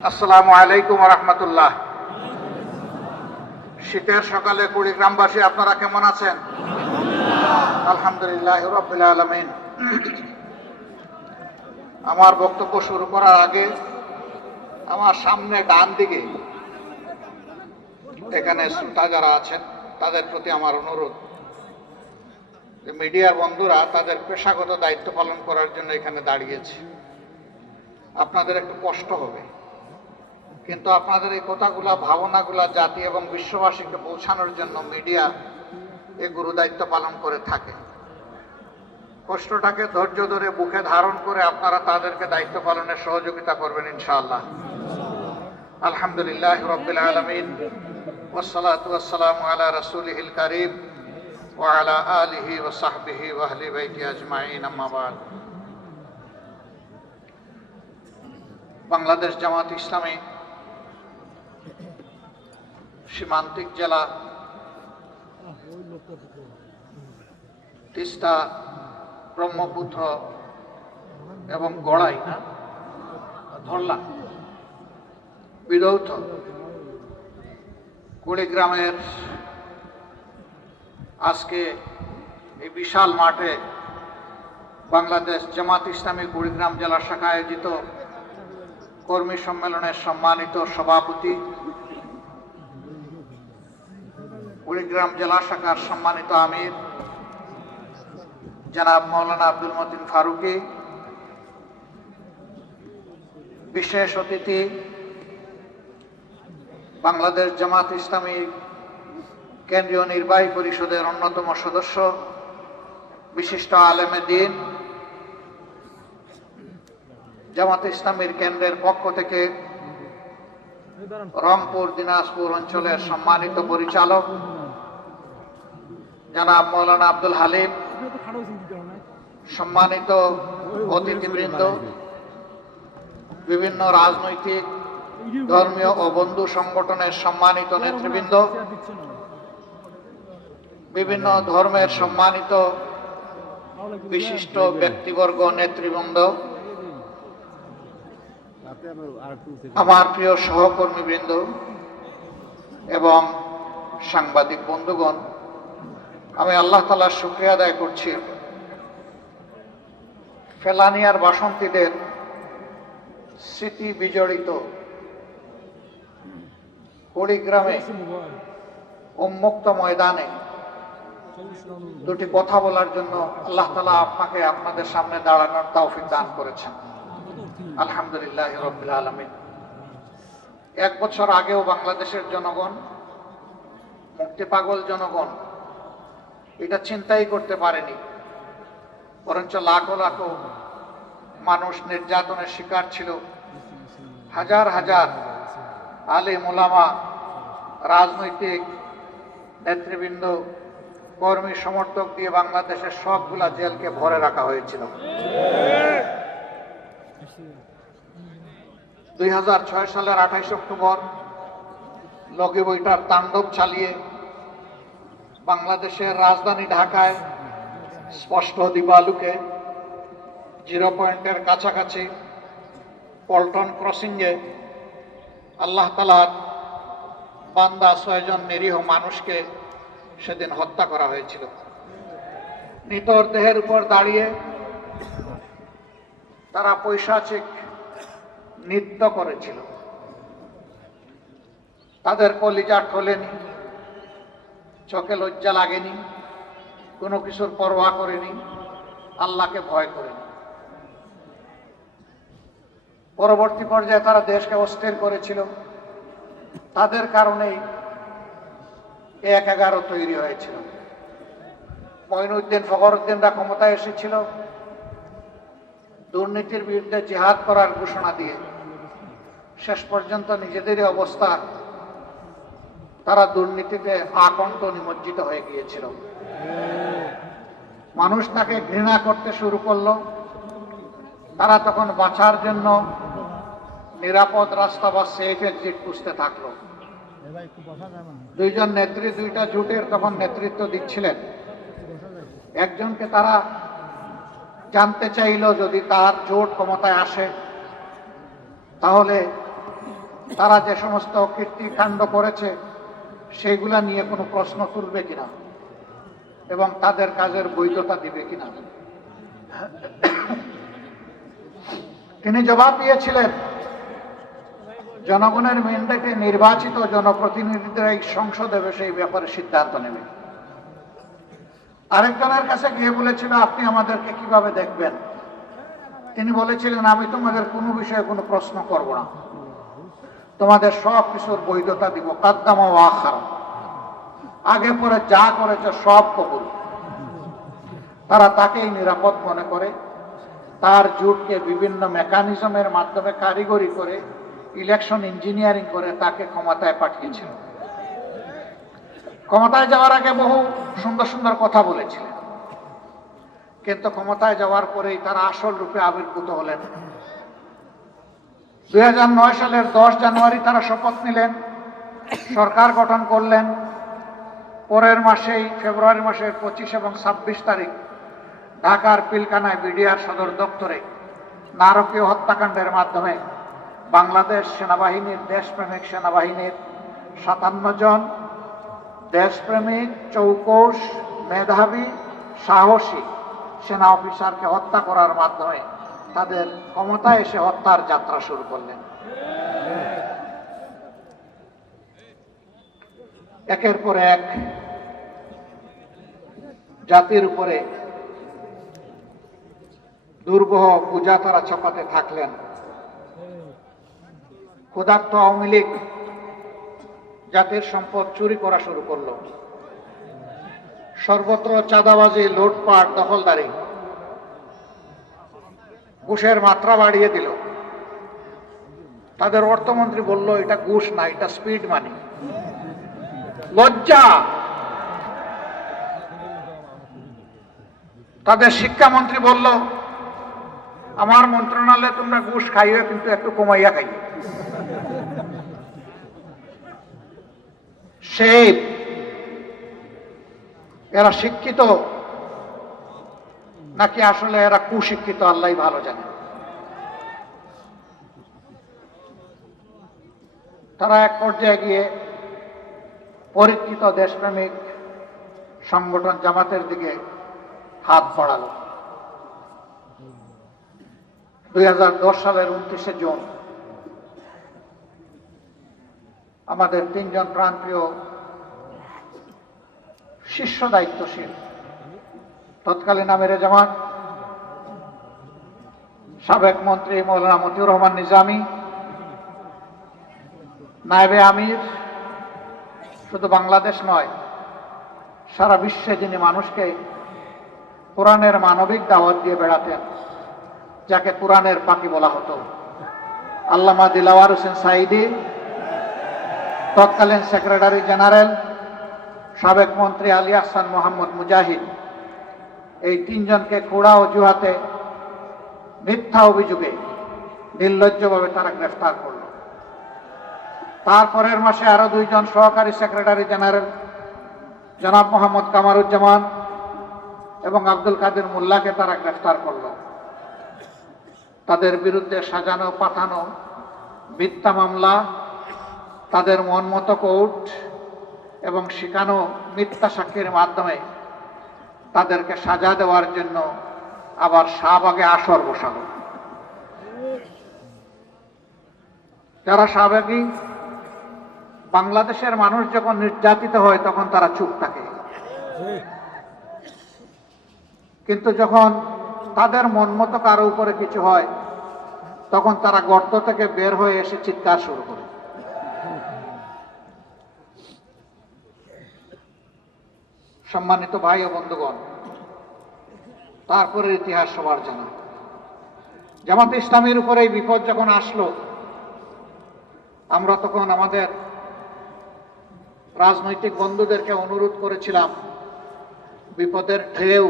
আসসালামু আলাইকুম ওয়া রাহমাতুল্লাহ। শীতের সকালে কুড়িগ্রামবাসী আপনারা কেমন আছেন? আলহামদুলিল্লাহ রাব্বিল আলামিন। আমার বক্তব্য শুরু করার আগে আমার সামনে ডান দিকে এখানে শ্রোতা যারা আছেন তাদের প্রতি আমার অনুরোধ যে মিডিয়ার বন্ধুরা তাদের পেশাগত দায়িত্ব পালন করার জন্য এখানে দাঁড়িয়েছে। আপনাদের একটু কষ্ট হবে, কিন্তু আপনাদের এই কথাগুলা ভাবনাগুলা জাতি এবং বিশ্ববাসীকে পৌঁছানোর জন্য মিডিয়া এই গুরু দায়িত্ব পালন করে থাকে। কষ্টটাকে ধৈর্য ধরে বুকে ধারণ করে আপনারা তাদেরকে দায়িত্ব পালনে সহযোগিতা করবেন ইনশাআল্লাহ। আলহামদুলিল্লাহ রাব্বিল আলামিন ওয়াসসালাতু ওয়াসসালামু আলা রাসূলিহিল কারীম ওয়া আলা আলিহি ওয়া সাহবিহি ওয়া আহলি বাইতি আজমাইন, আম্মা বাদ। বাংলাদেশ জামাত ইসলামী সীমান্তিক জেলা তিস্তা, ব্রহ্মপুত্র এবং গড়াই ধরলা বিধৌত কুড়িগ্রামের আজকে এই বিশাল মাঠে বাংলাদেশ জামাত ইসলামী কুড়িগ্রাম জেলা শাখা আয়োজিত কর্মী সম্মেলনের সম্মানিত সভাপতি, কুড়িগ্রাম জেলা শাখার সম্মানিত আমির জনাব মাওলানা আব্দুল মতিন ফারুকী, বিশেষ অতিথি বাংলাদেশ জামাত ইসলামী কেন্দ্রীয় নির্বাহী পরিষদের অন্যতম সদস্য, বিশিষ্ট আলেমে দ্বীন, জামাত ইসলামীর কেন্দ্রের পক্ষ থেকে রংপুর দিনাজপুর অঞ্চলের সম্মানিত পরিচালক জনাব মাওলানা আব্দুল হালিম, সম্মানিত অতিথিবৃন্দ, বিভিন্ন রাজনৈতিক, ধর্মীয় ও বন্ধু সংগঠনের সম্মানিত নেতৃবৃন্দ, বিভিন্ন ধর্মের সম্মানিত বিশিষ্ট ব্যক্তিবর্গ, নেতৃবৃন্দ, আমার প্রিয় সহকর্মীবৃন্দ এবং সাংবাদিক বন্ধুগণ, আমি আল্লাহ তাআলার শুকরিয়া আদায় করছি ফেলানিয়ার বাসন্তীদের স্মৃতি বিজড়িত কুড়িগ্রামে উন্মুক্ত ময়দানে দুটি কথা বলার জন্য আল্লাহ তাআলা আপনাকে আপনাদের সামনে দাঁড়ানোর তৌফিক দান করেছেন। আলহামদুলিল্লাহ রাব্বিল আলামিন। 1 বছর আগেও বাংলাদেশের জনগণ, মুক্তি পাগল জনগণ এটা চিন্তাই করতে পারেনি, বরঞ্চ লাখো লাখো মানুষ নির্যাতনের শিকার ছিল। হাজার হাজার আলেম ওলামা, রাজনৈতিক নেতৃবৃন্দ, কর্মী সমর্থক দিয়ে বাংলাদেশের সবগুলা জেলকে ভরে রাখা হয়েছিল। 2006 সালের 28 অক্টোবর লগি বইটার তাণ্ডব চালিয়ে বাংলাদেশের রাজধানী ঢাকায় স্পষ্ট দিবালুকে জিরো পয়েন্টের কাছাকাছি পল্টন ক্রসিংয়ে আল্লাহ তাআলার বান্দা 6 জন নিরীহ মানুষকে সেদিন হত্যা করা হয়েছিল। নিতর দেহের উপর দাঁড়িয়ে তারা পৈশাচিক নৃত্য করেছিল। তাদের কলিজা ঠলেনি, চোখে লজ্জা লাগেনি, কোনো কিছুর পরোয়া করেনি, আল্লাহকে ভয় করেনি। পরবর্তী পর্যায়ে তারা দেশকে অস্থির করেছিল। তাদের কারণেই 1-11 তৈরি হয়েছিল। মঈনুদ্দিন ফখরুদ্দিনরা ক্ষমতায় এসেছিল দুর্নীতির বিরুদ্ধে জিহাদ করার ঘোষণা দিয়ে। শেষ পর্যন্ত নিজেদেরই অবস্থা, তারা দুর্নীতিতে আকণ্ঠ নিমজ্জিত হয়ে গিয়েছিল। মানুষ তাকে ঘৃণা করতে শুরু করলো। তারা তখন বাঁচার জন্য নিরাপদ রাস্তা বা সেফ এক্সিট খুঁজতে থাকলো। 2 জন নেত্রী 2টা জোটের তখন নেতৃত্ব দিচ্ছিলেন। একজনকে তারা জানতে চাইল যদি তার জোট ক্ষমতায় আসে তাহলে তারা যে সমস্ত কীর্তিকাণ্ড করেছে সেইগুলা নিয়ে কোনো প্রশ্ন তুলবে কিনা এবং তাদের কাজের বৈধতা দিবে কিনা। তিনি জবাব দিয়েছিলেন, জনগণের ম্যান্ডেটে নির্বাচিত জনপ্রতিনিধিরা এই সংসদে সেই ব্যাপারে সিদ্ধান্ত নেবে। আরেকজনের কাছে গিয়ে বলেছিল, আপনি আমাদেরকে কিভাবে দেখবেন? তিনি বলেছিলেন, আমি তোমাদের কোনো বিষয়ে কোনো প্রশ্ন করব না, তোমাদের সব কিছুর বৈধতা দিব, কাদ্দামা ওয়া আখারা, আগে পরে যা করেছে সব কবুল। তারা তাকেই নিরাপদ মনে করে, তার জোটকে বিভিন্ন মেকানিজমের মাধ্যমে কারিগরি করে, ইলেকশন ইঞ্জিনিয়ারিং করে তাকে ক্ষমতায় পাঠিয়েছিল। ক্ষমতায় যাওয়ার আগে বহু সুন্দর সুন্দর কথা বলেছিলেন, কিন্তু ক্ষমতায় যাওয়ার পরেই তারা আসল রূপে আবির্ভূত হলেন। 2009 সালের 10 জানুয়ারি তারা শপথ নিলেন, সরকার গঠন করলেন। পরের মাসেই ফেব্রুয়ারি মাসের 25 এবং 26 তারিখ ঢাকার পিলখানায় বিডিআর সদর দপ্তরে নারকীয় হত্যাকাণ্ডের মাধ্যমে বাংলাদেশ সেনাবাহিনীর, দেশপ্রেমিক সেনাবাহিনীর 57 জন দেশপ্রেমিক, চৌকস, মেধাবী, সাহসী সেনা অফিসারকে হত্যা করার মাধ্যমে তাদের ক্ষমতায় এসে হত্যার যাত্রা শুরু করলেন। একের পর এক জাতির উপরে দুর্বহ পূজা তারা চাপাতে থাকলেন। ক্ষুধার্ত আওয়ামী লীগ জাতির সম্পদ চুরি করা শুরু করলো। সর্বত্র চাঁদাবাজি, লুটপাট, দখলদারি, ঘুষের মাত্রা বাড়িয়ে দিল। তাদের অর্থমন্ত্রী বলল, এটা ঘুষ না, এটা স্পিড মানি। লজ্জা! তাদের শিক্ষামন্ত্রী বলল, আমার মন্ত্রণালয়ে তোমরা ঘুষ খাইও, কিন্তু একটু কমাইয়া খাইও। সেই এরা শিক্ষিত নাকি আসলে এরা কুশিক্ষিত, আল্লাহ ভালো জানে। তারা এক পর্যায়ে গিয়ে পরীক্ষিত দেশপ্রেমিক সংগঠন জামাতের দিকে হাত বাড়ালো। 2010 সালের 29শে জুন আমাদের 3 জন প্রাণপ্রিয় শীর্ষ দায়িত্বশীল, তৎকালীন আমিরে জামাত, সাবেক মন্ত্রী মৌলানা মতিউর রহমান নিজামী, নায়েবে আমির, শুধু বাংলাদেশ নয় সারা বিশ্বে যিনি মানুষকে কোরআনের মানবিক দাওয়াত দিয়ে বেড়াতেন, যাকে কোরআনের পাখি বলা হতো, আল্লামা দিলাওয়ার হোসেন সাঈদী, তৎকালীন সেক্রেটারি জেনারেল সাবেক মন্ত্রী আলী আহসান মোহাম্মদ মুজাহিদ, এই 3 জনকে খোড়া অজুহাতে, মিথ্যা অভিযোগে নির্লজ্জভাবে তারা গ্রেফতার করল। তারপরের মাসে আরো 2 জন সহকারী সেক্রেটারি জেনারেল জনাব মোহাম্মদ কামারুজ্জামান এবং আব্দুল কাদের মোল্লাকে তারা গ্রেফতার করল। তাদের বিরুদ্ধে সাজানো পাঠানো মিথ্যা মামলা, তাদের মন মতো কোর্ট এবং শিখানো মিথ্যা সাক্ষীর মাধ্যমে তাদেরকে সাজা দেওয়ার জন্য আবার শাহবাগে আসর বসানো। যারা শাহবাগী, বাংলাদেশের মানুষ যখন নির্যাতিত হয় তখন তারা চুপ থাকে, কিন্তু যখন তাদের মন মতো কারো উপরে কিছু হয় তখন তারা গর্ত থেকে বের হয়ে এসে চিৎকার শুরু করে। সম্মানিত ভাই ও বন্ধুগণ, তারপরে ইতিহাস সবার জানা। জামাত ইসলামীর উপরে এই বিপদ যখন আসলো, আমরা তখন আমাদের রাজনৈতিক বন্ধুদেরকে অনুরোধ করেছিলাম, বিপদের ঢেউ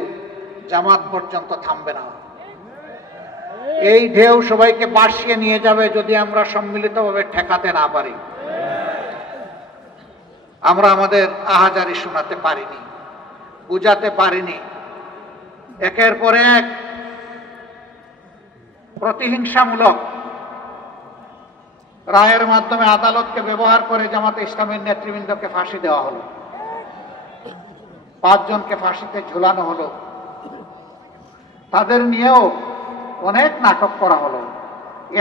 জামাত পর্যন্ত থামবে না, এই ঢেউ সবাইকে ভাসিয়ে নিয়ে যাবে যদি আমরা সম্মিলিতভাবে ঠেকাতে না পারি। আমরা আমাদের আহাজারি শোনাতে পারিনি, বুঝাতে পারিনি। একের পর এক প্রতিহিংসামূলক রায়ের মাধ্যমে আদালতকে ব্যবহার করে জামাতে ইসলামীর নেতৃবৃন্দকে ফাঁসি দেওয়া হলো, 5 জনকে ফাঁসিতে ঝুলানো হলো। তাদের নিয়েও অনেক নাটক করা হলো।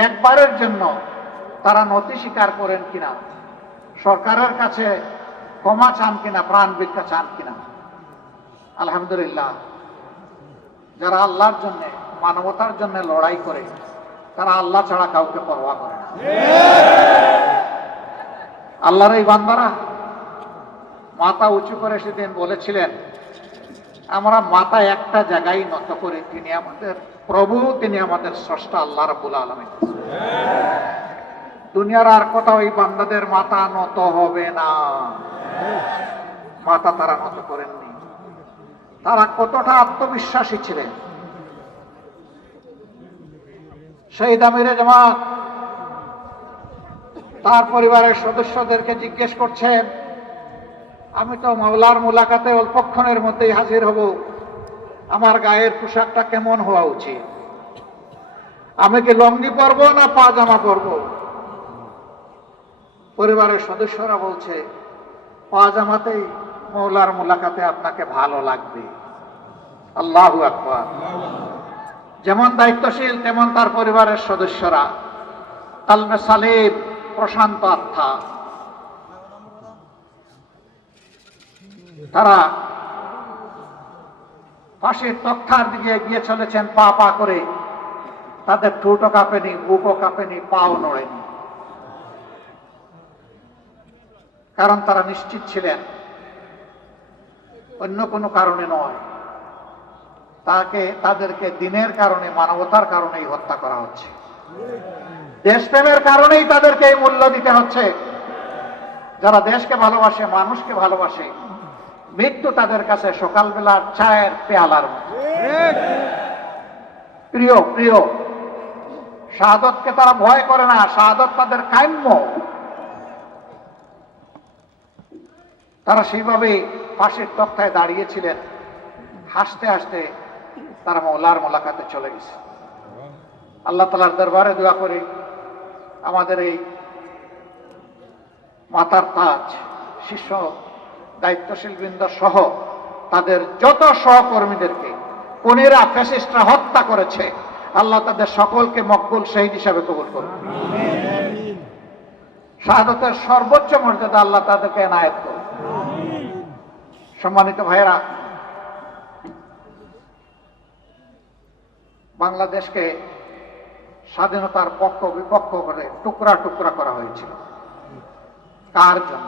একবারের জন্য তারা নথি স্বীকার করেন কিনা, সরকারের কাছে ক্ষমা চান কিনা, প্রাণ ভিক্ষা চান কিনা। আলহামদুলিল্লাহ, যারা আল্লাহর জন্য, মানবতার জন্য লড়াই করে, তারা আল্লাহ ছাড়া কাউকে পরোয়া করে না। আল্লাহর এই বান্দারা মাথা উঁচু করে সেদিন বলেছিলেন, আমরা মাথা একটা জায়গায় নত করি, তিনি আমাদের প্রভু, তিনি আমাদের স্রষ্টা আল্লাহ রাব্বুল আলামিন। দুনিয়ার আর কোথাও ওই বান্দাদের মাথা নত হবে না। মাথা তারা নত করেননি। তারা কতটা আত্মবিশ্বাসী ছিলেন। শহীদ আমিরে জামাত তার পরিবারের সদস্যদেরকে জিজ্ঞেস করছেন, আমি তো মাওলার মুলাকাতে অল্পক্ষণের মধ্যেই হাজির হব, আমার গায়ের পোশাকটা কেমন হওয়া উচিত? আমি কি লঙ্গি পরবো না পাজামা পরবো? পরিবারের সদস্যরা বলছে, পাজামাতেই মাওলার মুলাকাতে আপনাকে ভালো লাগবে। আল্লাহু আকবার। যেমন দায়িত্বশীল তেমন তার পরিবারের সদস্যরা, কালবে সালিম, প্রশান্ত আত্মা। তারা ফাঁসির তক্তার দিকে এগিয়ে চলেছেন পা পা করে। তাদের ঠোঁটও কাঁপেনি, বুকও কাঁপেনি, পাও নড়েনি। কারণ তারা নিশ্চিত ছিলেন অন্য কোনো কারণে নয়, তাদেরকে দিনের কারণে, মানবতার কারণেই হত্যা করা হচ্ছে। দেশপ্রেমের কারণেই তাদেরকে এই মূল্য দিতে হচ্ছে। যারা দেশকে ভালোবাসে, মানুষকে ভালোবাসে, মৃত্যু তাদের কাছে সকালবেলার চায়ের পেয়ালার মতো প্রিয়। প্রিয় শাহাদতকে তারা ভয় করে না, শাহাদত তাদের কাম্য। তারা সেইভাবেই ফাঁসির তক্তায় দাঁড়িয়েছিলেন। হাসতে হাসতে তারা মাওলার মুলাকাতে চলে গেছে। আল্লাহ তাআলার দরবারে দোয়া করি, আমাদের এই মাতার তাজ শীর্ষ দায়িত্বশীল বৃন্দ সহ তাদের যত সহকর্মীদেরকে কোনেরা ফ্যাসিস্টরা হত্যা করেছে, আল্লাহ তাদের সকলকে মকবুল শহীদ হিসাবে কবুল করুন। শাহাদতের সর্বোচ্চ মর্যাদা আল্লাহ তাদেরকে এনায়েত করুন। সম্মানিত ভাইয়েরা, বাংলাদেশকে স্বাধীনতার পক্ষ বিপক্ষ করে টুকরা টুকরা করা হয়েছিল। কার জন্য?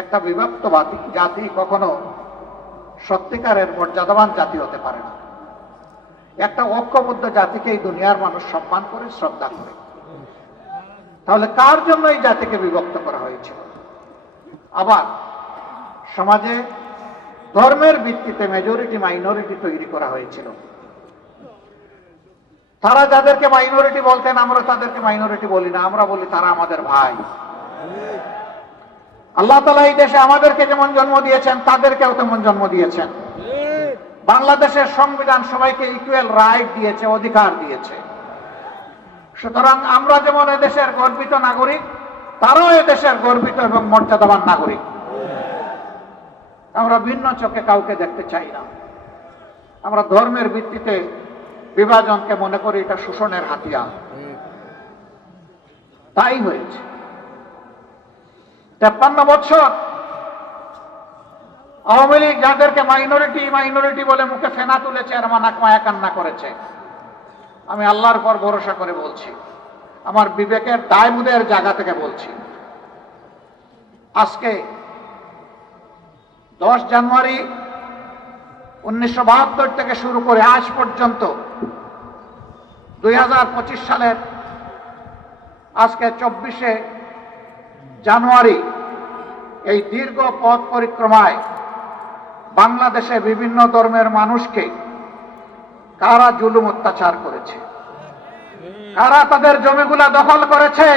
একটা বিভক্ত জাতি কখনো সত্যিকারের মর্যাদাবান জাতি হতে পারে না। একটা ঐক্যবদ্ধ জাতিকেই দুনিয়ার মানুষ সম্মান করে, শ্রদ্ধা করে। তাহলে কার জন্য এই জাতিকে বিভক্ত করা হয়েছিল? আবার সমাজে ধর্মের ভিত্তিতে মেজরিটি মাইনরিটি তৈরি করা হয়েছিল। তারা যাদেরকে মাইনরিটি বলতেন, আমরা তাদেরকে মাইনরিটি বলি না, আমরা বলি তারা আমাদের ভাই। আল্লাহ তাআলা এই দেশে আমাদেরকে যেমন জন্ম দিয়েছেন, তাদেরকেও তেমন জন্ম দিয়েছেন। বাংলাদেশের সংবিধান সবাইকে ইকুয়াল রাইট দিয়েছে, অধিকার দিয়েছে। সুতরাং আমরা যেমন এদেশের গর্বিত নাগরিক, তারাও এদেশের গর্বিত এবং মর্যাদাবান নাগরিক। আমরা ভিন্ন চোখে কাউকে দেখতে চাই না। আমরা ধর্মের ভিত্তিতে বিভাজনকে মনে করি এটা শোষণের হাতিয়ার। তাই হয়েছে। 53 বছর আওয়ামী লীগ যাদেরকে মাইনরিটি মাইনরিটি বলে মুখে ফেনা তুলেছে আর নাক মায়া কান্না করেছে, আমি আল্লাহর উপর ভরসা করে বলছি, আমার বিবেকের দায়বোধের জায়গা থেকে বলছি, আজকে 10 জানুয়ারি 1972 থেকে শুরু করে আজ পর্যন্ত 2025 সালের আজকে 24শে জানুয়ারি এই দীর্ঘ পথ পরিক্রমায় বাংলাদেশে বিভিন্ন ধর্মের মানুষকে কারা জুলুম অত্যাচার করেছে, কারা তাদের জমিগুলা দখল করেছে,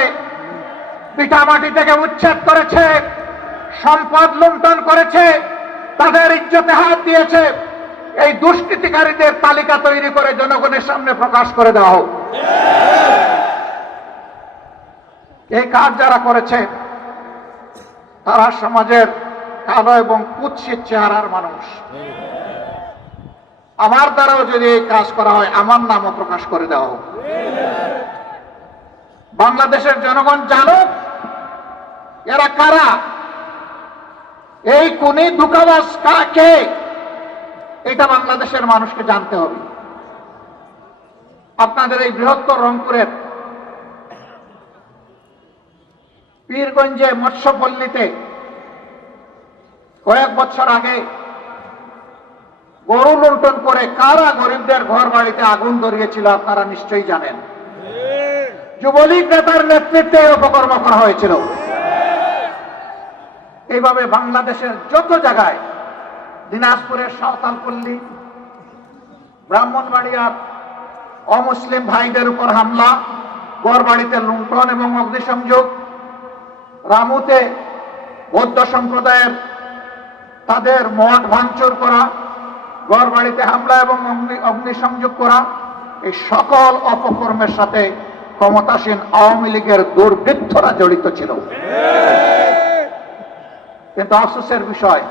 পিঠামাটি থেকে উচ্ছেদ করেছে, সম্পদ লুণ্ঠন করেছে, তাদের ইজ্জতে হাত দিয়েছে, এই দুষ্কৃতিকারীদের তালিকা তৈরি করে জনগণের সামনে প্রকাশ করে দেওয়া হোক। এই কাজ যারা করেছে তারা সমাজের কালো এবং কুৎসিত চেহারার মানুষ। আমার দ্বারাও যদি এই কাজ করা হয় আমার নামও প্রকাশ করে দেওয়া হোক। বাংলাদেশের জনগণ জানুক এরা কারা, এই খুনি ধোঁকাবাজ কাকে, এটা বাংলাদেশের মানুষকে জানতে হবে। আপনাদের এই বৃহত্তর রংপুরের পীরগঞ্জে মৎস্যপল্লীতে কয়েক বছর আগে গরু লুণ্ঠন করে কারা গরিবদের ঘর বাড়িতে আগুন ধরিয়েছিল আপনারা নিশ্চয়ই জানেন। যুবলীগ নেতার নেতৃত্বে অপকর্ম করা হয়েছিল। এইভাবে বাংলাদেশের যত জায়গায়, দিনাজপুরের সাঁওতালপল্লী, ব্রাহ্মণবাড়িয়ার অমুসলিম ভাইদের উপর হামলা, ঘরবাড়িতে লুণ্ঠন এবং অগ্নিসংযোগ, রামুতে বৌদ্ধ সম্প্রদায়ের তাদের মঠ ভাঙচুর করা, ঘরবাড়িতে হামলা এবং অগ্নিসংযোগ করা, এই সকল অপকর্মের সাথে ক্ষমতাসীন আওয়ামী লীগের দুর্বৃত্তরা জড়িত ছিল। কিন্তু আফসোসের বিষয়,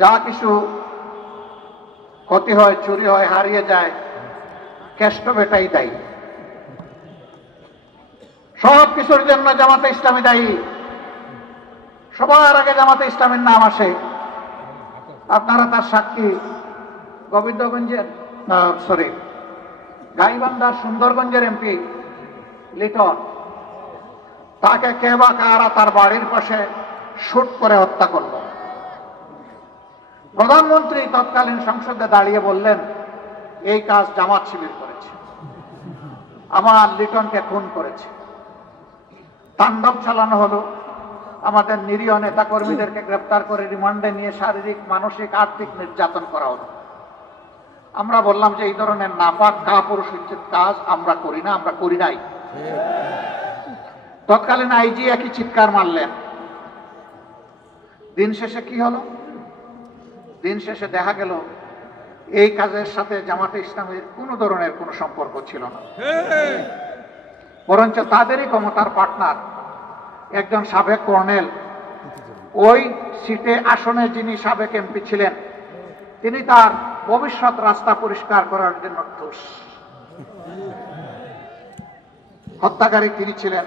যা কিছু ক্ষতি হয়, চুরি হয়, হারিয়ে যায়, কেষ্ট বেটাই দায়ী। সব কিছুর জন্য জামাতে ইসলামী দায়ী। সবার আগে জামাতে ইসলামের নাম আসে। আপনারা তার সাক্ষী। গোবিন্দগঞ্জের গাইবান্ধার সুন্দরগঞ্জের এমপি লিটন, তাকে কে বা কারা তার বাড়ির পাশে শুট করে হত্যা করল। প্রধানমন্ত্রী তৎকালীন সংসদে দাঁড়িয়ে বললেন এই কাজ জামাত শিবির করেছে, আমার লিটনকে খুন করেছে। তাণ্ডব চালানো হলো, আমাদের নিরীহ নেতা কর্মীদেরকে গ্রেপ্তার করে রিমান্ডে নিয়ে শারীরিক, মানসিক, আর্থিক নির্যাতন করা হলো। আমরা বললাম যে এই ধরনের নাপাক কাপুরুষোচিত কাজ আমরা করি না, আমরা করি নাই। তৎকালীন আইজি একই চিৎকার মারলেন। দিন শেষে কি হলো? দিন শেষে দেখা গেল এই কাজের সাথে জামাতে ইসলামের কোনো ধরনের কোনো সম্পর্ক ছিল না, বরঞ্চ তাদেরই ক্ষমতার পার্টনার একজন সাবেক কর্নেল, ওই সিটে আসনে যিনি সাবেক এমপি ছিলেন, তিনি তার ভবিষ্যৎ রাস্তা পরিষ্কার করার জন্য ঠোস। হত্যাকারী তিনি ছিলেন।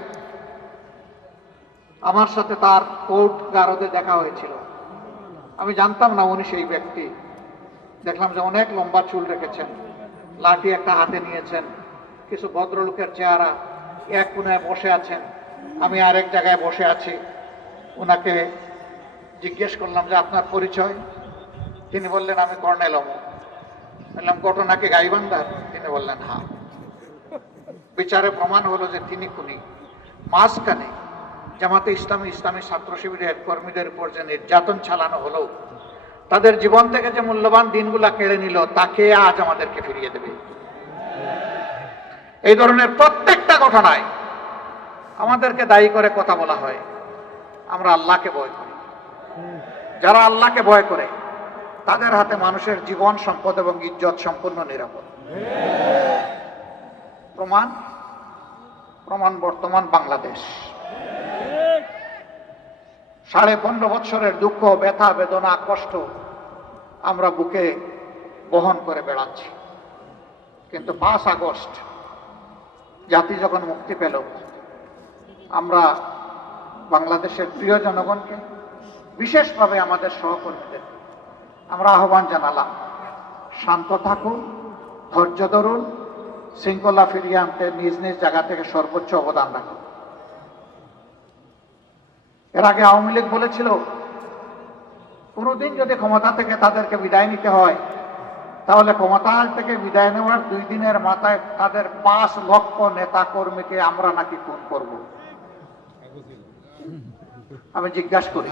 আমার সাথে তার কোর্ট গারদে দেখা হয়েছিল। আমি জানতাম না উনি সেই ব্যক্তি। দেখলাম যে অনেক লম্বা চুল রেখেছেন, লাঠি একটা হাতে নিয়েছেন, কিছু ভদ্রলোকের চেহারা, এক কোণায় বসে আছেন, আমি আরেক জায়গায় বসে আছি। ওনাকে জিজ্ঞেস করলাম যে আপনার পরিচয়? তিনি বললেন আমি কর্নেল অমুক। বললাম ঘটনা কি গাইবান্ধার? তিনি বললেন হ্যাঁ। বিচারে প্রমাণ হলো যে তিনি খুনি। মাঝখানে জামাতে ইসলামী, ইসলামী ছাত্র শিবিরের কর্মীদের উপর যে নির্যাতন চালানো হলো, তাদের জীবন থেকে যে মূল্যবান দিনগুলা কেড়ে নিল, তাকে আজ আমাদেরকে ফিরিয়ে দেবে। এই ধরনের প্রত্যেকটা ঘটনায় আমাদেরকে দায়ী করে কথা বলা হয়। আমরা আল্লাহকে ভয় করি। যারা আল্লাহকে ভয় করে তাদের হাতে মানুষের জীবন, সম্পদ এবং ইজ্জত সম্পূর্ণ নিরাপদ। প্রমাণ বর্তমান বাংলাদেশ। 15.5 বছরের দুঃখ, ব্যথা, বেদনা, কষ্ট আমরা বুকে বহন করে বেড়াচ্ছি। কিন্তু 5 আগস্ট জাতি যখন মুক্তি পেল, আমরা বাংলাদেশের প্রিয় জনগণকে, বিশেষভাবে আমাদের সহকর্মীদের আমরা আহ্বান জানালাম, শান্ত থাকুন, ধৈর্য ধরুন, শৃঙ্খলা ফিরিয়ে আনতে নিজ নিজ জায়গা থেকে সর্বোচ্চ অবদান রাখুন। এর আগে আওয়ামী লীগ বলেছিল কোনোদিন যদি ক্ষমতা থেকে তাদেরকে বিদায় নিতে হয়, তাহলে ক্ষমতা থেকে বিদায় নেওয়ার 2 দিনের মাথায় তাদের 5 লক্ষ নেতা কর্মীকে আমরা নাকি খুন করব। আমি জিজ্ঞাসা করি,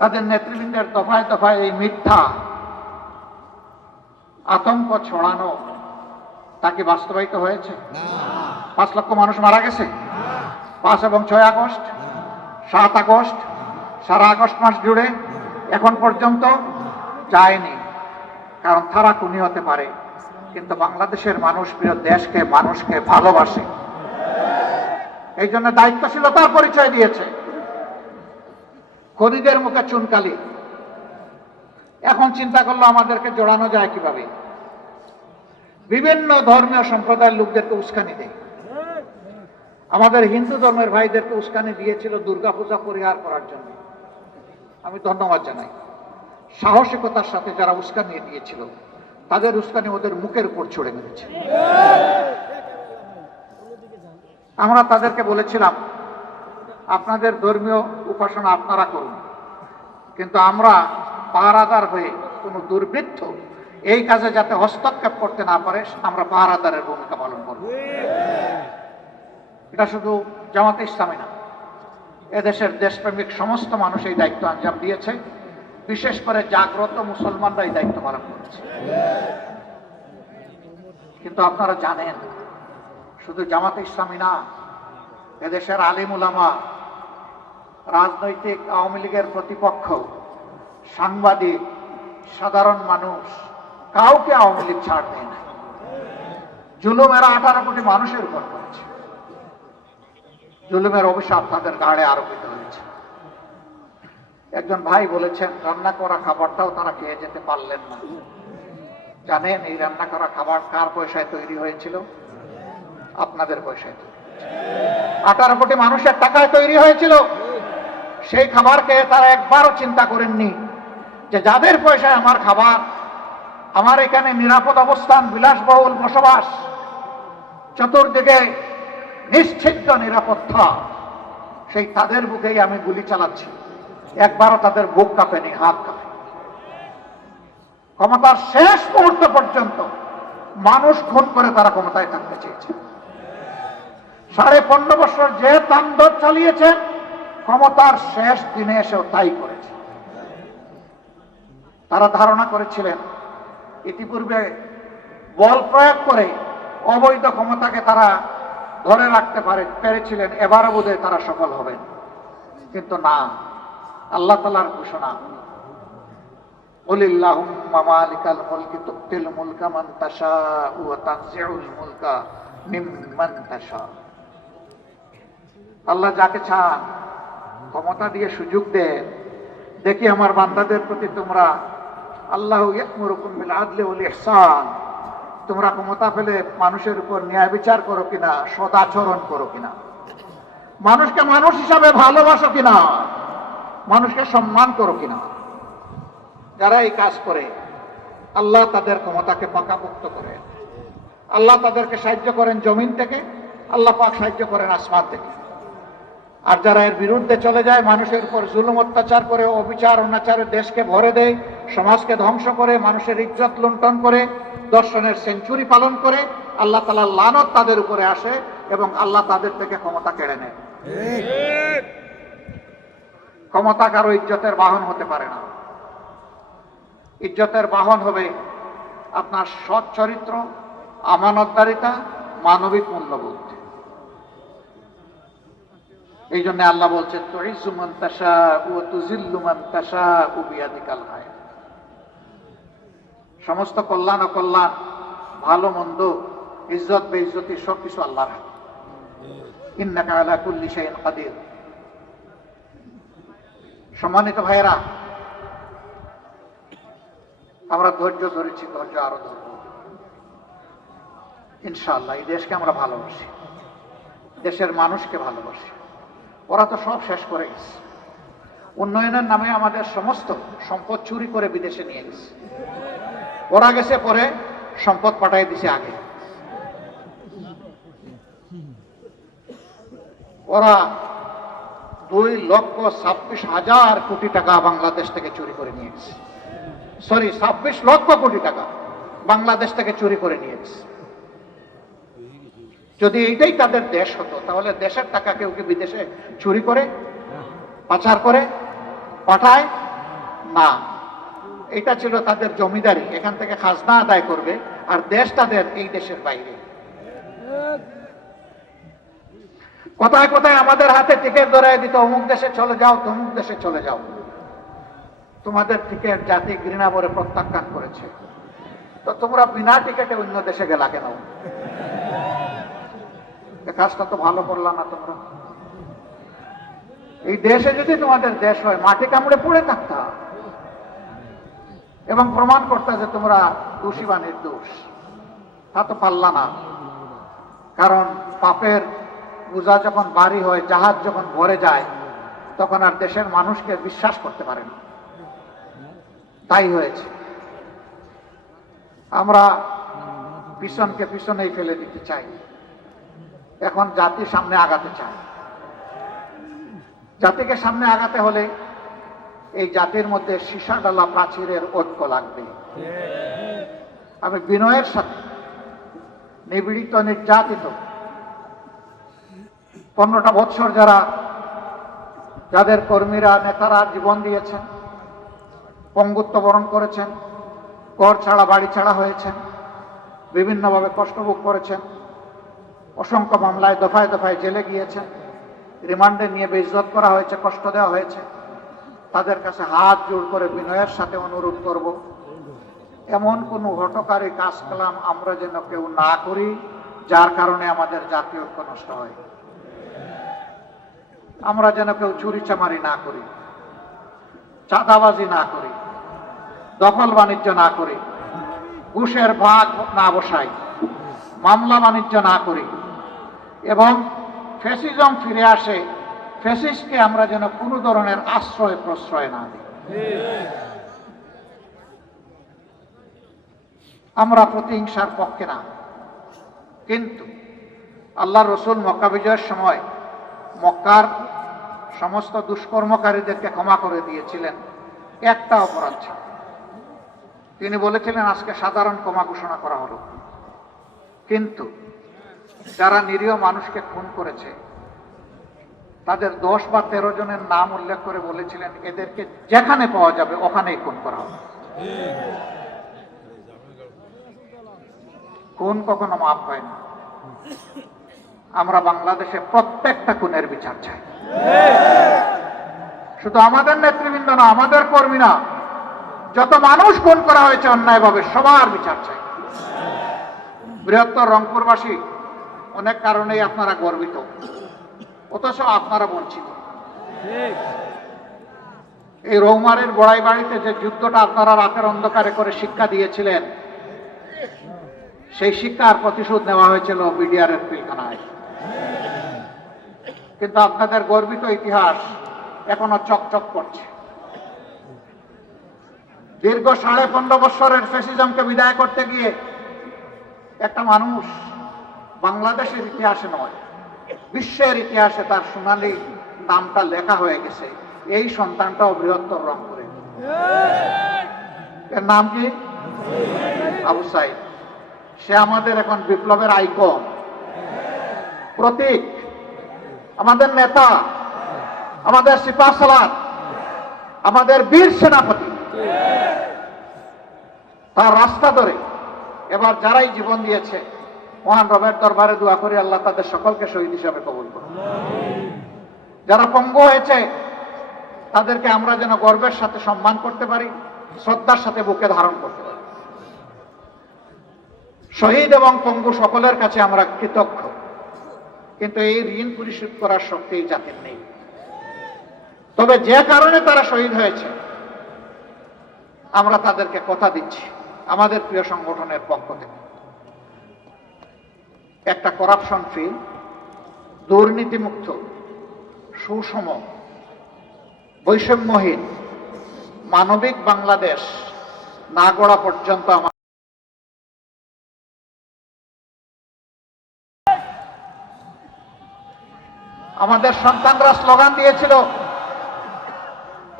তাদের নেতৃবৃন্দের দফায় দফায় এই মিথ্যা আতঙ্ক ছড়ানো তা কি বাস্তবায়িত হয়েছে? 5 লক্ষ মানুষ মারা গেছে 5 এবং 6 আগস্ট, 7 আগস্ট, সারা আগস্ট মাস জুড়ে এখন পর্যন্ত যায়নি। কারণ তারা খুনি হতে পারে, কিন্তু বাংলাদেশের মানুষ প্রিয় দেশকে, মানুষকে ভালোবাসে, এই জন্য দায়িত্বশীলতার পরিচয় দিয়েছে। খনিদের মুখে চুনকালি, এখন চিন্তা করলো আমাদেরকে জড়ানো যায় কিভাবে। বিভিন্ন ধর্মীয় সম্প্রদায়ের লোকদেরকে উস্কানি দেয়। আমাদের হিন্দু ধর্মের ভাইদেরকে উস্কানি দিয়েছিল দুর্গাপূজা পরিহার করার জন্য। আমি ধন্যবাদ জানাই সাহসিকতার সাথে যারা উস্কানি দিয়েছিল, তাদের উস্কানি ওদের মুখের উপর ছুড়ে মেরেছে। আমরা তাদেরকে বলেছিলাম আপনাদের ধর্মীয় উপাসনা আপনারা করুন, কিন্তু আমরা পাহারাদার হয়ে কোনো দুর্বৃত্ত এই কাজে যাতে হস্তক্ষেপ করতে না পারে আমরা পাহারাদারের ভূমিকা পালন করব। এটা শুধু জামাতে ইসলামী না, এদেশের দেশপ্রেমিক সমস্ত মানুষ এই দায়িত্ব আঞ্জাম দিয়েছে। বিশেষ করে জাগ্রত মুসলমানরা এই দায়িত্ব পালন করেছে। কিন্তু আপনারা জানেন শুধু জামাতে ইসলামী না, এদেশের আলিম উলামা, রাজনৈতিক আওয়ামী লীগের প্রতিপক্ষ, সাংবাদিক, সাধারণ মানুষ, কাউকে আওয়ামী লীগ ছাড় দেয় না। জুলুমেরা 18 কোটি মানুষের উপর করেছে। জুলুমের অভিশাপ তাদের গাড়ে আরোপিত হয়েছে। একজন ভাই বলেছেন রান্না করা খাবারটাও তারা খেয়ে যেতে পারলেন না। জানেন এই রান্না করা খাবার কার পয়সায় তৈরি হয়েছিল? আপনাদের পয়সায়। 18 কোটি মানুষের টাকায় তৈরি হয়েছিল। সেই খাবারকে তারা একবারও চিন্তা করেননি যে যাদের পয়সায় আমার খাবার, আমার এখানে নিরাপদ অবস্থান, বিলাসবহুল বসবাস, চতুর্দিকে নিশ্চিন্ত নিরাপত্তা, সেই তাদের বুকেই আমি গুলি চালাচ্ছি। একবারও তাদের বুক কাঁপেনি, হাত কাঁপে। ক্ষমতার শেষ মুহূর্ত পর্যন্ত মানুষ খুন করে তারা ক্ষমতায় থাকতে চেয়েছে। 15.5 বছর যে তাণ্ডব চালিয়েছেন, ক্ষমতার শেষ দিনে এসেও তাই করেছে। তারা ধারণা করেছিলেন ইতিপূর্বে বল প্রয়োগ করে অবৈধ ক্ষমতাকে তারা ধরে রাখতে পেরেছিলেন, এবারও বোধহয় তারা সফল হবেন। কিন্তু না, আল্লাহ তাআলার ঘোষণা, কুলিল্লাহুম্মা মালিকাল মুলকি তুতিল মুলকা মান তাশাউ ওয়া তানজিউল মুলকা মিম্মান তাশা। আল্লাহ যাকে চান ক্ষমতা দিয়ে সুযোগ দেন। দেখি আমার বান্দাদের প্রতি তোমরা, আল্লাহু ইয়া'মুরুকুম বিল আদলি ওয়াল ইহসান, তোমরা ক্ষমতা পেলে মানুষের উপর ন্যায় বিচার করো কিনা, সদাচরণ করো কিনা, মানুষকে মানুষ হিসাবে ভালোবাসো কিনা, মানুষকে সম্মান করো কিনা। যারা এই কাজ করে আল্লাহ তাদের ক্ষমতাকে পাকাপোক্ত করেন। আল্লাহ তাদেরকে সাহায্য করেন জমিন থেকে, আল্লাহ পাক সাহায্য করেন আসমান থেকে। আর যারা এর বিরুদ্ধে চলে যায়, মানুষের উপর জুলুম অত্যাচার করে, অবিচার অনাচারে দেশকে ভরে দেয়, সমাজকে ধ্বংস করে, মানুষের ইজ্জত লুণ্ঠন করে, দর্শনের সেঞ্চুরি পালন করে, আল্লাহ তাআলার লানত তাদের উপরে আসে এবং আল্লাহ তাদের থেকে ক্ষমতা কেড়ে নেয়। ক্ষমতা কারো ইজ্জতের বাহন হতে পারে না। ইজ্জতের বাহন হবে আপনার সৎ চরিত্র, আমানতদারিতা, মানবিক মূল্যবোধ। এই জন্য আল্লাহ বলছেন তুইজ্জু মান তাশাউ ওয়া তুযিল্লু মান তাশাউ বিয়াদিকাল খায়র। সমস্ত কল্যাণ অকল্যাণ, ভালো মন্দ, ইজ্জত বেইজ্জতি সবকিছু আল্লাহর হাতে। ইন্নাকা আলা কুল্লি শাইইন কাদির। সম্মানিত ভাইয়েরা, আমরা ধৈর্য ধরেছি, ধৈর্য আরো ধরব ইনশাআল্লাহ। এই দেশকে আমরা ভালোবাসি, দেশের মানুষকে ভালোবাসি। ওরা তো সব শেষ করে গেছে। উন্নয়নের নামে আমাদের সমস্ত সম্পদ চুরি করে বিদেশে নিয়ে গেছে। ওরা গেছে পরে, সম্পদ পাঠাই দিছে আগে। ওরা 2,26,000 কোটি টাকা বাংলাদেশ থেকে চুরি করে নিয়ে গেছে। 26 লক্ষ কোটি টাকা বাংলাদেশ থেকে চুরি করে নিয়ে গেছে। যদি এইটাই তাদের দেশ হতো, তাহলে দেশের টাকা কেউ কি বিদেশে চুরি করে, পাচার করে পাঠায় না। এটা ছিল তাদের জমিদারি, এখান থেকে খাজনা আদায় করবে, আর দেশ তাদের এই দেশের বাইরে। কোথায় কোথায় আমাদের হাতে টিকিট ধরায় দিত, অমুক দেশে চলে যাও, তমুক দেশে চলে যাও। তোমাদের টিকিট জাতি ঘৃণা ভরে প্রত্যাখ্যান করেছে। তো তোমরা বিনা টিকেটে অন্য দেশে গেলা কেন? এ কাজটা তো ভালো করলা না তোমরা। এই দেশে যদি তোমাদের দেশ হয়, মাটি কামড়ে পড়ে থাকতা এবং প্রমাণ করতে যে তোমরা দোষী বা নির্দোষ। তা তো পারলা না, কারণ পাপের বোঝা যখন ভারী হয়, জাহাজ যখন ভরে যায়, তখন আর দেশের মানুষকে বিশ্বাস করতে পারে না। তাই হয়েছে। আমরা পিছনকে পিছনেই ফেলে দিতে চাই, এখন জাতির সামনে আগাতে চাই। জাতিকে সামনে আগাতে হলে এই জাতির মধ্যে সীসা ডালা প্রাচীরের ঐক্য লাগবে। আমি বিনয়ের সাথে নিপীড়িত, নির্যাতিত 15টা বৎসর যাদের কর্মীরা, নেতারা জীবন দিয়েছেন, পঙ্গুত্ব বরণ করেছেন, ঘর ছাড়া বাড়ি ছাড়া হয়েছেন, বিভিন্নভাবে কষ্ট ভোগ করেছেন, অসংখ্য মামলায় দফায় দফায় জেলে গিয়েছেন, রিমান্ডে নিয়ে বেইজ্জত করা হয়েছে, কষ্ট দেওয়া হয়েছে, তাদের কাছে হাত জোড় করে বিনয়ের সাথে অনুরোধ করব, এমন কোনো হঠকারী কাজ কালাম আমরা যেন কেউ না করি যার কারণে আমাদের জাতীয় ঐক্য নষ্ট হয়। আমরা যেন কেউ চুরি চামারি না করি, চাঁদাবাজি না করি, দখল বাণিজ্য না করি, ঘুষের ভাগ না বসাই, মামলা বাণিজ্য না করি, এবং ফ্যাসিজম ফিরে আসে, ফ্যাসিস্টকে আমরা যেন কোনো ধরনের আশ্রয় প্রশ্রয় না দিই। আমরা প্রতিহিংসার পক্ষে না, কিন্তু আল্লাহ রসুল মক্কা বিজয়ের সময় মক্কার সমস্ত দুষ্কর্মকারীদেরকে ক্ষমা করে দিয়েছিলেন একটা অপরাধ ছাড়া। তিনি বলেছিলেন আজকে সাধারণ ক্ষমা ঘোষণা করা হলো, কিন্তু যারা নিরীহ মানুষকে খুন করেছে তাদের 10 বা 13 জনের নাম উল্লেখ করে বলেছিলেন এদেরকে যেখানে পাওয়া যাবে ওখানেই খুন করা হবে। খুন কখনো মাফ হয় না। আমরা বাংলাদেশে প্রত্যেকটা খুনের বিচার চাই, শুধু আমাদের নেতৃবৃন্দ না, আমাদের কর্মী না, যত মানুষ খুন করা হয়েছে অন্যায়ভাবে সবার বিচার চাই। বৃহত্তর রংপুরবাসী অনেক কারণেই আপনারা গর্বিত, অথচ আপনারা বঞ্চিত। এই রৌমারের বড়াই বাড়িতে যে যুদ্ধটা আপনারা রাতের অন্ধকারে করে শিক্ষা দিয়েছিলেন, সেই শিক্ষার প্রতিশোধ নেওয়া হয়েছিল বিডিআরের পিলখানায়। কিন্তু আপনাদের গর্বিত ইতিহাস এখনো চকচক করছে। দীর্ঘ 15.5 বছরের ফ্যাসিজমকে বিদায় করতে গিয়ে একটা মানুষ বাংলাদেশের ইতিহাসে নয়, বিশ্বের ইতিহাসে তার সোনালী নামটা লেখা হয়ে গেছে। এই সন্তানটাও বৃহত্তর রংপুরে। এর নাম কি? আবু সাইদ। সে আমাদের এখন বিপ্লবের আইকন, প্রতীক, আমাদের নেতা, আমাদের সিপাহসালার, আমাদের বীর সেনাপতি। তার রাস্তা ধরে এবার যারাই জীবন দিয়েছে, মহান রবের দরবারে দোয়া করি আল্লাহ তাদের সকলকে শহীদ হিসাবে কবুল করুন। যারা পঙ্গু হয়েছে তাদেরকে আমরা যেন গর্বের সাথে সম্মান করতে পারি, শ্রদ্ধার সাথে বুকে ধারণ করতে পারি। শহীদ এবং পঙ্গু সকলের কাছে আমরা কৃতজ্ঞ, কিন্তু এই ঋণ পরিশোধ করার শক্তি এই জাতির নেই। তবে যে কারণে তারা শহীদ হয়েছে আমরা তাদেরকে কথা দিচ্ছি আমাদের প্রিয় সংগঠনের পক্ষ থেকে, একটা করাপশন ফ্রি, দুর্নীতিমুক্ত, সুষম, বৈষম্যহীন, মানবিক বাংলাদেশ না গড়া পর্যন্ত আমাদের সন্তানরা স্লোগান দিয়েছিল,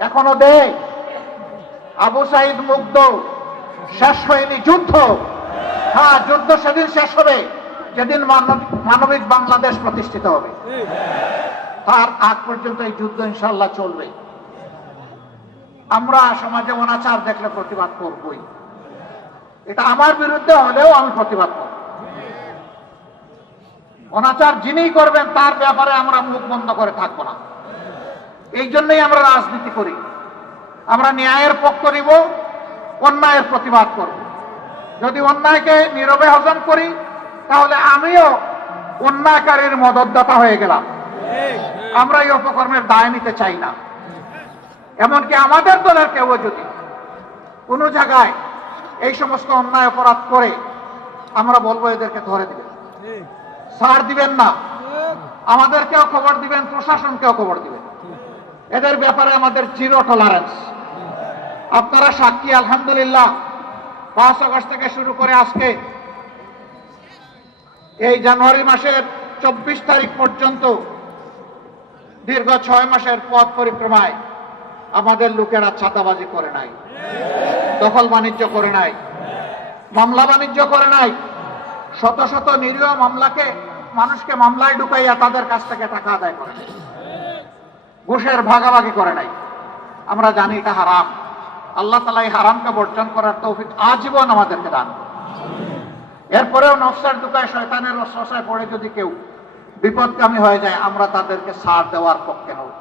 এখনো দেয় আবু সাইদ মুগ্ধ, শেষ হয়নি যুদ্ধ। হ্যাঁ, যুদ্ধ সেদিন শেষ হবে যেদিন মানবিক বাংলাদেশ প্রতিষ্ঠিত হবে। তার আগ পর্যন্ত এই যুদ্ধ ইনশাল্লাহ চলবে। আমরা সমাজে অনাচার দেখলে প্রতিবাদ করবই, এটা আমার বিরুদ্ধে হলেও আমি প্রতিবাদ করব। অনাচার যিনি করবেন তার ব্যাপারে আমরা মুখ বন্ধ করে থাকবো না। এই জন্যই আমরা রাজনীতি করি। আমরা ন্যায়ের পক্ষ নিব, অন্যায়ের প্রতিবাদ করব। যদি অন্যায়কে নীরবে হজম করি তাহলে আমিও অন্যায়কারীর মদতদাতা হয়ে গেলাম। আমরা এই অপকর্মের দায় নিতে চাই না। এমনকি আমাদের দলের কেউ যদি কোনো জায়গায় এই সমস্ত অন্যায় অপরাধ করে, আমরা বলবো এদেরকে ধরে দিবেন, ছাড় দিবেন না। আমাদেরকেও খবর দিবেন, প্রশাসনকেও খবর দিবেন। এদের ব্যাপারে আমাদের জিরো টলারেন্স। আপনারা সাক্ষী, আলহামদুলিল্লাহ 5 আগস্ট থেকে শুরু করে আজকে এই জানুয়ারি মাসের 24 তারিখ পর্যন্ত দীর্ঘ 6 মাসের পথ পরিক্রমায় আমাদের লোকেরা ছাতাবাজি করে নাই, দখল বাণিজ্য করে নাই, মামলা বাণিজ্য করে নাই, শত শত নিরীহ মানুষকে মামলায় ঢুকাইয়া তাদের কাছ থেকে টাকা আদায় করে নাই, ঘুষের ভাগাভাগি করে নাই। আমরা জানি এটা হারাম। আল্লাহ তাআলা এই হারামকে বর্জন করার তৌফিক আজীবন আমাদেরকে দান। এরপরেও নফসের দুকায় শয়তানের ওয়াসওয়াসায় পড়ে যদি কেউ বিপদগামী হয়ে যায়, আমরা তাদেরকে ছাড় দেওয়ার পক্ষে নই।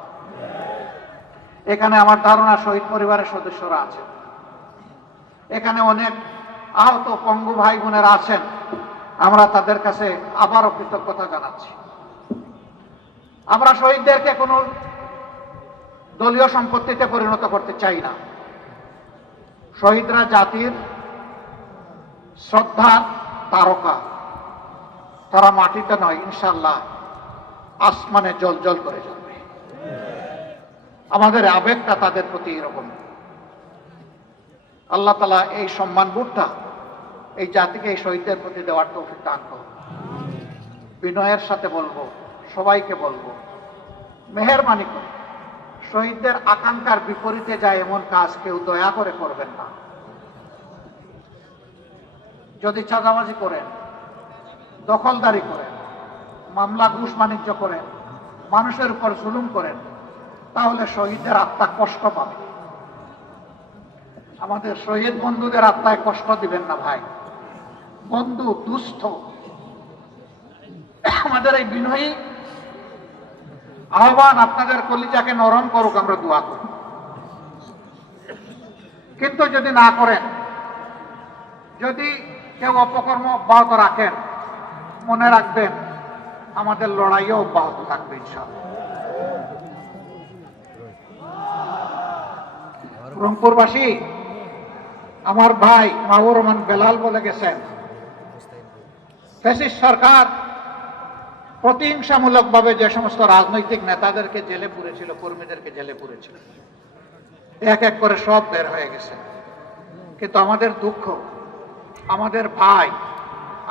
এখানে আমার ধারণা শহীদ পরিবারের সদস্যরা আছেন, এখানে অনেক আহত পঙ্গু ভাই বোনেরা আছেন। আমরা তাদের কাছে আবারও কৃতজ্ঞতা জানাচ্ছি। আমরা শহীদদেরকে কোনো দলীয় সম্পত্তিতে পরিণত করতে চাই না। শহীদরা জাতির শ্রদ্ধার তারকা। তারা মাটিতে নয়, ইনশাআল্লাহ আসমানে জ্বলজ্বল করে যাবে। আমাদের আবেগটা তাদের প্রতি এরকম। আল্লাহ তাআলা এই সম্মানবোধটা এই জাতিকে, এই শহীদদের প্রতি দেওয়ার তৌফিক দান করুন। বিনয়ের সাথে বলবো, সবাইকে বলবো, মেহেরবানি করে শহীদদের আকাঙ্ক্ষার বিপরীতে যায় এমন কাজ কেউ দয়া করে করবেন না। যদি চাঁদাবাজি করেন, দখলদারি করেন, মামলা ঘুষ বাণিজ্য করেন, মানুষের উপর জুলুম করেন, তাহলে শহীদদের আত্মা কষ্ট পাবে। আমাদের শহীদ বন্ধুদের আত্মায় কষ্ট দিবেন না ভাই। বন্ধু দুস্থ, আমাদের এই বিনয়ী আহ্বান আপনাদের কলিজাকে নরম করুক, আমরা দোয়া করি। কিন্তু যদি না করেন, যদি কেউ অপকর্ম অব্যাহত রাখেন, মনে রাখবেন আমাদের লড়াইও অব্যাহত থাকবে ইনশাআল্লাহ। রংপুরবাসী, আমার ভাই মাহবুর রহমান বেলাল বলে গেছেন, ফ্যাসিস্ট সরকার প্রতিহিংসামূলকভাবে যে সমস্ত রাজনৈতিক নেতাদেরকে জেলে পুরেছিল, কর্মীদেরকে জেলে পুরেছিল, এক এক করে সব বের হয়ে গেছে। কিন্তু আমাদের দুঃখ, আমাদের ভাই,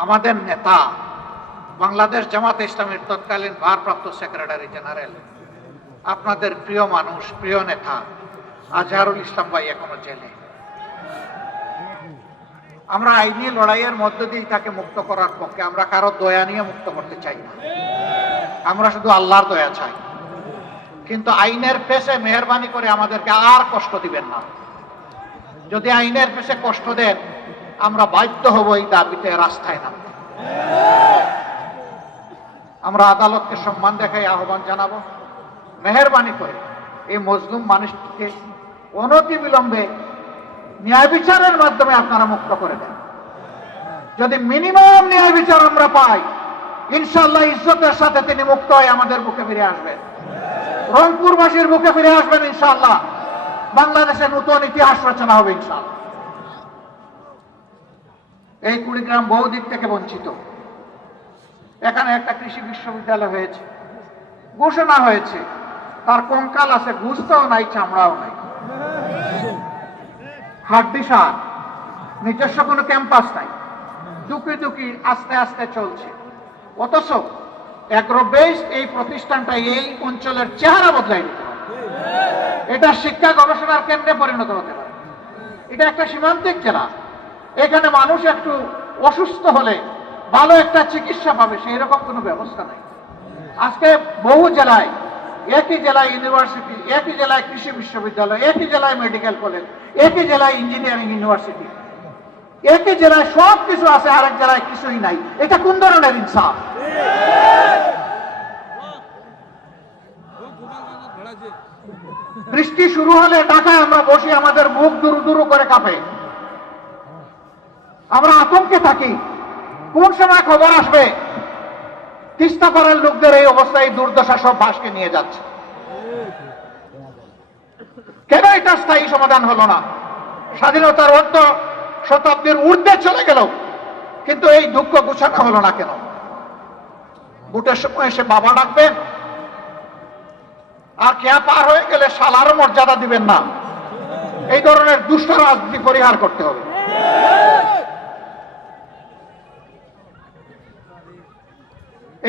আমাদের নেতা, বাংলাদেশ জামাত ইসলামীর তৎকালীন ভারপ্রাপ্ত সেক্রেটারি জেনারেল, আপনাদের প্রিয় মানুষ, প্রিয় নেতা আজহারুল ইসলাম ভাই এখনো জেলে। আমরা আইনি লড়াইয়ের মধ্য দিয়ে তাকে মুক্ত করার পক্ষে। আমরা কারো দয়া নিয়ে মুক্ত করতে চাই না, আমরা শুধু আল্লাহর দয়া চাই। কিন্তু আইনের পেশে মেহেরবানি করে আমাদেরকে আর কষ্ট দিবেন না। যদি আইনের পেশে কষ্ট দেন, আমরা বাধ্য হব এই দাবিতে রাস্তায় নামতে। আমরা আদালতকে সম্মান দেখাই আহ্বান জানাবো, মেহেরবানি করে এই মজলুম মানুষটিকে অনতিবিলম্বে ন্যায় বিচারের মাধ্যমে আপনারা মুক্ত করে দেন। যদি মিনিমাম ন্যায় বিচার আমরা পাই, ইনশাআল্লাহ ইজ্জতের সাথে তিনি মুক্ত হয়ে আমাদের বুকে ফিরে আসবেন, রংপুরবাসীর বুকে ফিরে আসবেন ইনশাআল্লাহ। বাংলাদেশে নতুন ইতিহাস রচনা হবে ইনশাআল্লাহ। এই কুড়িগ্রাম বহু দিক থেকে বঞ্চিত। এখানে একটা কৃষি বিশ্ববিদ্যালয় হয়েছে, ঘোষণা হয়েছে, তার কঙ্কাল আছে, ঘুষটাও নাই, চামড়াও নাই, হাড্ডি সার, নিজস্ব কোনো ক্যাম্পাস নাই, দুকি দুকি আস্তে আস্তে চলছে। অথচ এগ্রোবেস এই প্রতিষ্ঠানটা এই অঞ্চলের চেহারা বদলাই দিতে পারে। এটা শিক্ষা গবেষণার কেন্দ্রে পরিণত হতে পারে। এটা একটা সীমান্তিক জেলা, এখানে মানুষ একটু অসুস্থ হলে ভালো একটা চিকিৎসা পাবে, সেই রকম কোনো ব্যবস্থা নাই। আজকে বহু জেলায়, একই জেলায় ইউনিভার্সিটি, একই জেলায় কৃষি বিশ্ববিদ্যালয়, একই জেলায় মেডিকেল কলেজ, একই জেলায় ইঞ্জিনিয়ারিং ইউনিভার্সিটি, একই জেলায় সব কিছু আছে, আরেক জেলায় কিছুই নাই। এটা কোন ধরনের ইনসাফ? বৃষ্টি শুরু হলে ঢাকায় আমরা বসি, আমাদের মুখ দুরু দুরু করে কাঁপে। আমরা আতঙ্কে থাকি, কোন সময় খবর আসবে তিস্তা পাড়ার লোকদের এই অবস্থা, এই দুর্দশা সব ভাসকে নিয়ে যাচ্ছে। কেন এটা স্থায়ী সমাধান হলো না? স্বাধীনতার অর্ধ শতাব্দীর ঊর্ধ্বে চলে গেল, কিন্তু এই দুঃখ গুছানো হলো না কেন? ভোটের সময় এসে বাবা ডাকবেন, আর কেয়া পার হয়ে গেলে শালারও মর্যাদা দিবেন না। এই ধরনের দুষ্ট রাজনীতি পরিহার করতে হবে।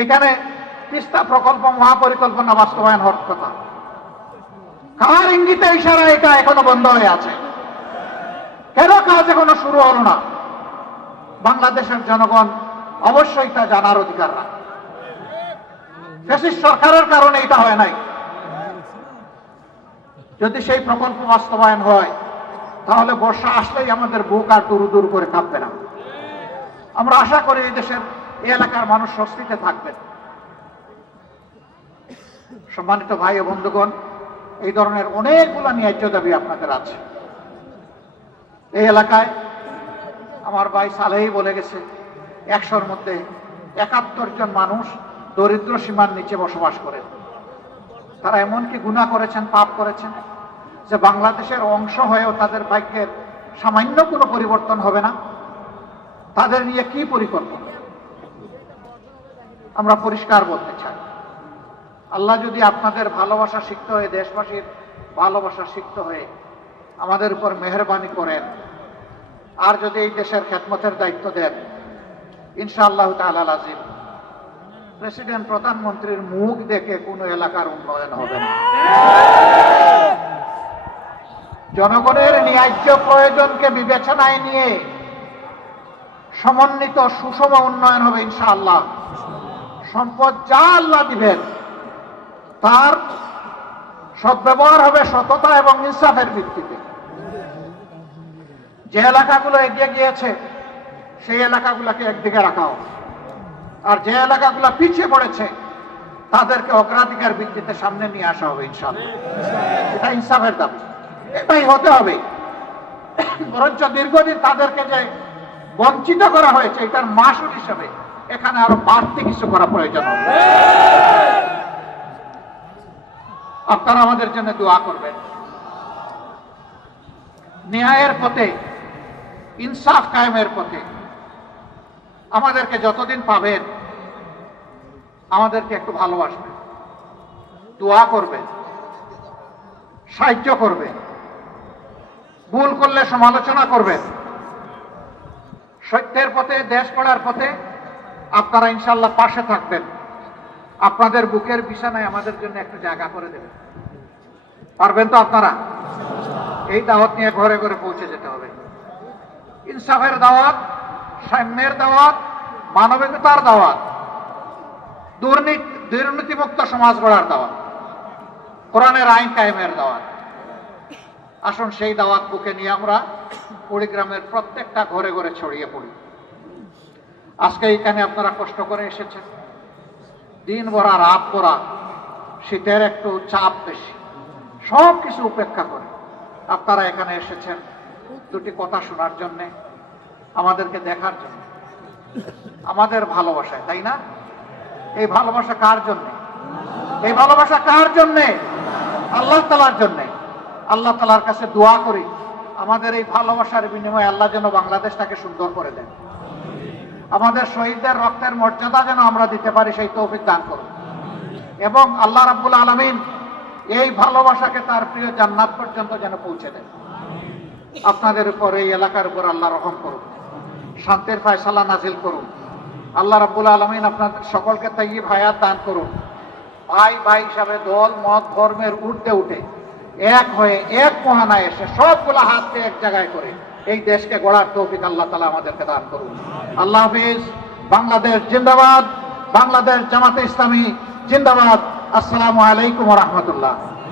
এখানে তিস্তা প্রকল্প মহাপরিকল্পনা বাস্তবায়ন হওয়ার কথা, কার ইঙ্গিতে ইশারা এটা এখনো বন্ধ হয়ে আছে? কেন কাজ এখনো শুরু হলো না? বাংলাদেশের জনগণ অবশ্যই তা জানার অধিকার রাখে। ফ্যাসিস্ট সরকারের কারণে এটা হয় নাই। যদি সেই প্রকল্প বাস্তবায়ন হয়, তাহলে বর্ষা আসলেই আমাদের বুক আর দুরু দুরু করে কাঁপবে না। আমরা আশা করি এই দেশের এই এলাকার মানুষ স্বস্তিতে থাকবেন। সম্মানিত ভাই ও বন্ধুগণ, এই ধরনের অনেকগুলো ন্যায্য দাবি আপনাদের আছে। এই এলাকায় আমার ভাই সালেহি বলে গেছে, 100-র মধ্যে 71 জন মানুষ দরিদ্র সীমার নিচে বসবাস করেন। তারা এমনকি গুনাহ করেছেন, পাপ করেছেন, যে বাংলাদেশের অংশ হয়েও তাদের ভাগ্যের সামান্য কোনো পরিবর্তন হবে না। তাদের নিয়ে কি পরিকল্পনা? আমরা পরিষ্কার বলতে চাই, আল্লাহ যদি আপনাদের ভালোবাসা সিক্ত হয়ে, দেশবাসীর ভালোবাসা সিক্ত হয়ে আমাদের উপর মেহেরবানি করেন, আর যদি এই দেশের খেদমতের দায়িত্ব দেন, ইনশাআল্লাহ তাআলা আজিম প্রেসিডেন্ট প্রধানমন্ত্রীর মুখ দেখে কোনো এলাকার উন্নয়ন হবে না। জনগণের ন্যায্য প্রয়োজনকে বিবেচনায় নিয়ে সমন্বিত সুষম উন্নয়ন হবে ইনশাআল্লাহ। সম্পদ যা আল্লাহ দিবেন তার সদ্ব্যবহার হবে সততা এবং ইনসাফের ভিত্তিতে। যে এলাকাগুলো এগিয়ে গিয়েছে সেই এলাকাগুলোকে একদিকে রাখা হবে, আর যে এলাকাগুলো পিছিয়ে পড়েছে তাদেরকে অগ্রাধিকার ভিত্তিতে সামনে নিয়ে আসা হবে ইনশাআল্লাহ। এটা ইনসাফের দাবি, এটাই হতে হবে। বরঞ্চ দীর্ঘদিন তাদেরকে যে বঞ্চিত করা হয়েছে, এটার মাসুল হিসেবে এখানে আরো বাড়তি কিছু করা প্রয়োজন হবে। আপনারা আমাদের জন্য দোয়া করবেন। ন্যায়ের পথে, ইনসাফ কায়েমের পথে আমাদেরকে যতদিন পাবেন, আমাদেরকে একটু ভালোবাসবেন, দোয়া করবেন, সাহায্য করবেন, ভুল করলে সমালোচনা করবেন। সত্যের পথে, দেশ গড়ার পথে আপনারা ইনশাআল্লাহ পাশে থাকবেন। আপনাদের বুকের বিছানায় আমাদের জন্য একটু জায়গা করে দেবেন। পারবেন তো আপনারা? এই দাওয়াত নিয়ে ঘরে ঘরে পৌঁছে যেতে হবে। ইনসাফের দাওয়াত, সাম্যের দাওয়াত, মানবিকতার দাওয়াত, দুর্নীতিমুক্ত সমাজ গড়ার দাওয়াত, কোরআনের আইন কায়েমের দাওয়াত। আসুন সেই দাওয়াত বুকে নিয়ে আমরা কুড়িগ্রামের প্রত্যেকটা ঘরে ঘরে ছড়িয়ে পড়ি। আজকে এখানে আপনারা কষ্ট করে এসেছেন, দিন ভরা রাত ভরা, শীতের একটু চাপ বেশি, সব কিছু উপেক্ষা করে আপনারা এখানে এসেছেন দুটি কথা শোনার জন্যে, আমাদেরকে দেখার জন্য, আমাদের ভালোবাসায়, তাই না? এই ভালোবাসা কার জন্যে? এই ভালোবাসা কার জন্যে? আল্লাহ তাআলার জন্যে। আল্লাহ তাআলার কাছে দোয়া করি আমাদের এই ভালোবাসার বিনিময়ে আল্লাহ যেন বাংলাদেশটাকে সুন্দর করে দেন। আমাদের শহীদদের রক্তের মর্যাদা যেন আমরা দিতে পারি, সেই তৌফিক দান করুন। এবং আল্লাহ রাব্বুল আলামিন এই ভালোবাসাকে তার প্রিয় জান্নাত পর্যন্ত যেন পৌঁছে দেন। আপনাদের উপর, এই এলাকার উপর আল্লাহ রহম করুন, শান্তির ফয়সালা নাজিল করুন। আল্লাহ রাব্বুল আলামিন আপনাদের সকলকে তাইয়্যিব হায়াত দান করুন। ভাই ভাই হিসাবে দল মত ধর্মের ঊর্ধ্বে উঠে এক হয়ে এক মহানায় এসে সবগুলা হাতকে এক জায়গায় করে এই দেশকে গড়ার তৌফিক আল্লাহ তাআলা আমাদেরকে দান করুন। আল্লাহ হাফেজ। বাংলাদেশ জিন্দাবাদ। বাংলাদেশ জামাতে ইসলামী জিন্দাবাদ। আসসালামু আলাইকুম ওয়া রাহমাতুল্লাহ।